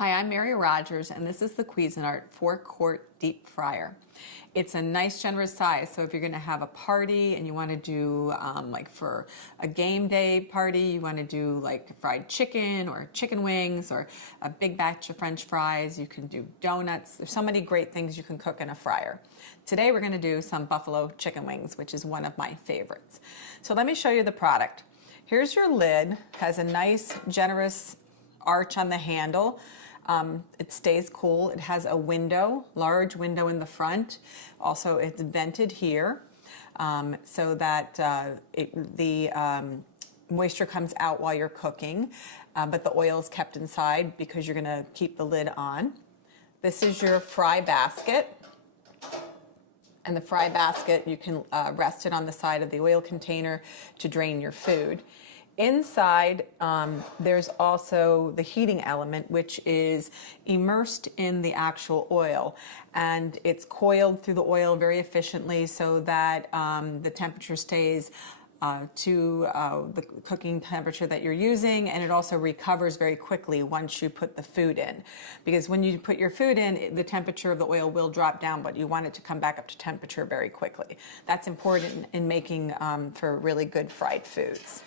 Hi, I'm Mary Rogers, and this is the Cuisinart 4-quart deep fryer. It's a nice, generous size, so if you're going to have a party and you want to do, like for a game day party, you want to do like fried chicken or chicken wings or a big batch of French fries, you can do donuts. There's so many great things you can cook in a fryer. Today we're going to do some buffalo chicken wings, which is one of my favorites. So let me show you the product. Here's your lid. It has a nice, generous arch on the handle. It stays cool. It has a window, large window in the front. Also, it's vented here so that the moisture comes out while you're cooking, but the oil is kept inside because you're going to keep the lid on. This is your fry basket. And the fry basket, you can rest it on the side of the oil container to drain your food. Inside, there's also the heating element, which is immersed in the actual oil. And it's coiled through the oil very efficiently so that the temperature stays to the cooking temperature that you're using, and it also recovers very quickly once you put the food in. Because when you put your food in, the temperature of the oil will drop down, but you want it to come back up to temperature very quickly. That's important in making for really good fried foods.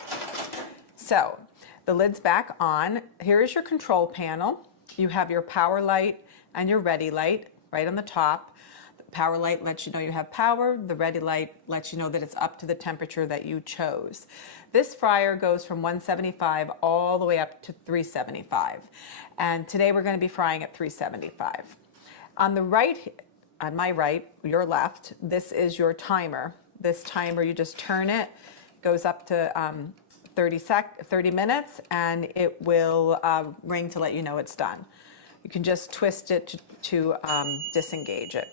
So the lid's back on. Here is your control panel. You have your power light and your ready light right on the top. The power light lets you know you have power. The ready light lets you know that it's up to the temperature that you chose. This fryer goes from 175 all the way up to 375. And today we're going to be frying at 375. On the right, on my right, your left, this is your timer. This timer, you just turn it, goes up to 30 minutes, and it will ring to let you know it's done. You can just twist it to disengage it.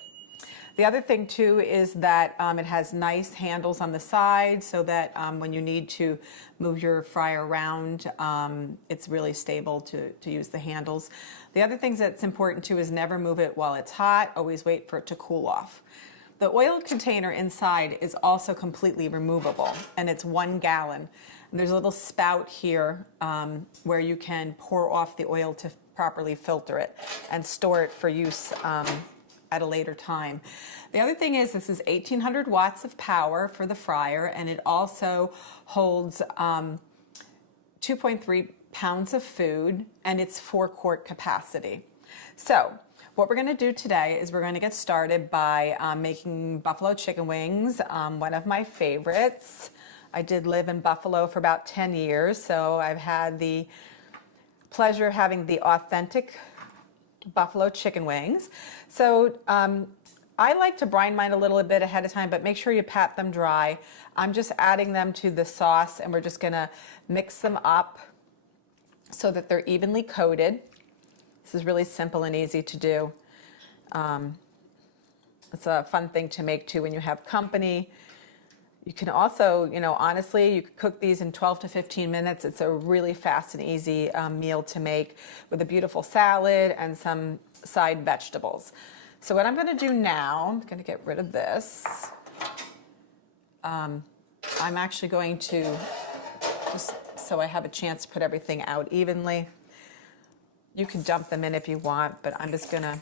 The other thing too is that it has nice handles on the side so that when you need to move your fryer around, it's really stable to use the handles. The other things that's important too is never move it while it's hot. Always wait for it to cool off. The oil container inside is also completely removable, and it's 1 gallon. And there's a little spout here where you can pour off the oil to properly filter it and store it for use at a later time. The other thing is this is 1,800 watts of power for the fryer, and it also holds 2.3 pounds of food, and it's 4-quart capacity. So what we're going to do today is we're going to get started by making buffalo chicken wings, one of my favorites. I did live in Buffalo for about 10 years, so I've had the pleasure of having the authentic buffalo chicken wings. So I like to brine mine a little bit ahead of time, but make sure you pat them dry. I'm just adding them to the sauce, and we're just going to mix them up so that they're evenly coated. This is really simple and easy to do. It's a fun thing to make too when you have company. You can also, honestly, you could cook these in 12 to 15 minutes. It's a really fast and easy meal to make with a beautiful salad and some side vegetables. So what I'm going to do now, I'm going to get rid of this. I'm actually going to, just so I have a chance to put everything out evenly. You can dump them in if you want, but I'm just going to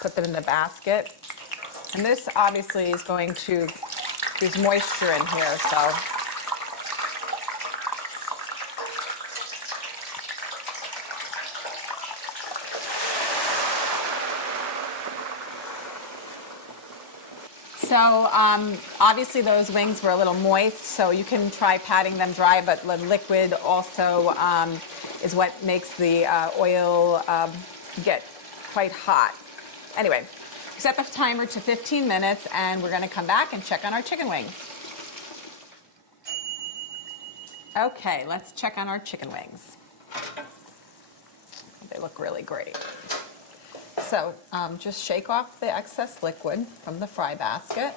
put them in the basket. And this obviously is going to, there's moisture in here, so. So obviously those wings were a little moist, so you can try patting them dry, but the liquid also is what makes the oil get quite hot. Anyway. Set the timer to 15 minutes, and we're going to come back and check on our chicken wings. Okay, let's check on our chicken wings. They look really great. So just shake off the excess liquid from the fry basket.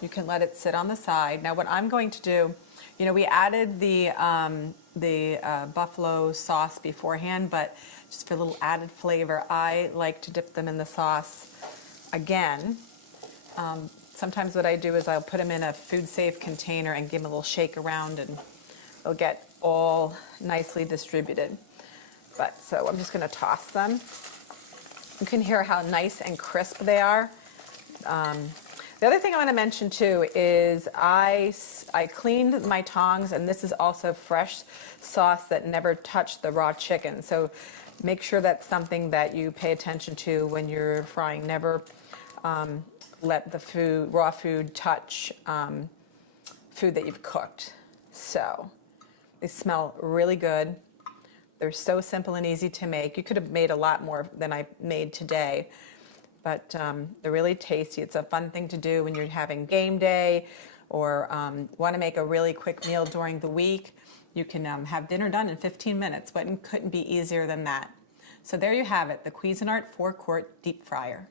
You can let it sit on the side. Now what I'm going to do, we added the buffalo sauce beforehand, but just for a little added flavor, I like to dip them in the sauce again. Sometimes what I do is I'll put them in a food-safe container and give them a little shake around, and they'll get all nicely distributed. But so I'm just going to toss them. You can hear how nice and crisp they are. The other thing I want to mention too is I cleaned my tongs, and this is also fresh sauce that never touched the raw chicken. So make sure that's something that you pay attention to when you're frying. Never let the raw food touch food that you've cooked. So they smell really good. They're so simple and easy to make. You could have made a lot more than I made today, but they're really tasty. It's a fun thing to do when you're having game day or want to make a really quick meal during the week. You can have dinner done in 15 minutes, but it couldn't be easier than that. So there you have it, the Cuisinart 4-quart deep fryer.